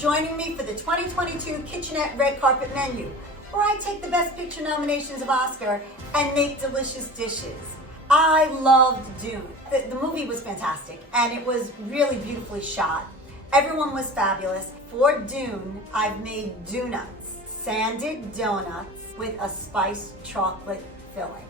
joining me for the 2022 KitchAnnette Red Carpet Menu, where I take the Best Picture nominations of Oscar and make delicious dishes. I loved Dune. The movie was fantastic, and it was really beautifully shot. Everyone was fabulous. For Dune, I've made Dunuts, sanded donuts with a spiced chocolate filling.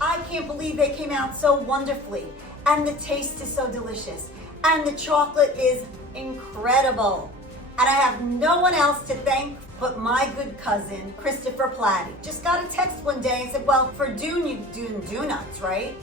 I can't believe they came out so wonderfully, and the taste is so delicious, and the chocolate is incredible. And I have no one else to thank but my good cousin, Christopher Platty. Just got a text one day and said, well, for Dune, you do donuts, right?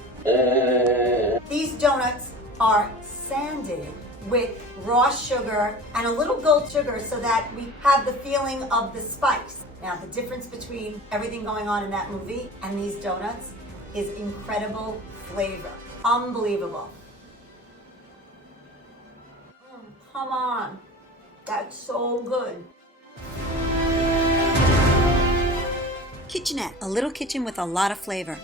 These donuts are sanded with raw sugar and a little gold sugar so that we have the feeling of the spice. Now, the difference between everything going on in that movie and these donuts is incredible flavor. Unbelievable. Come on. That's so good. KitchAnnette, a little kitchen with a lot of flavor.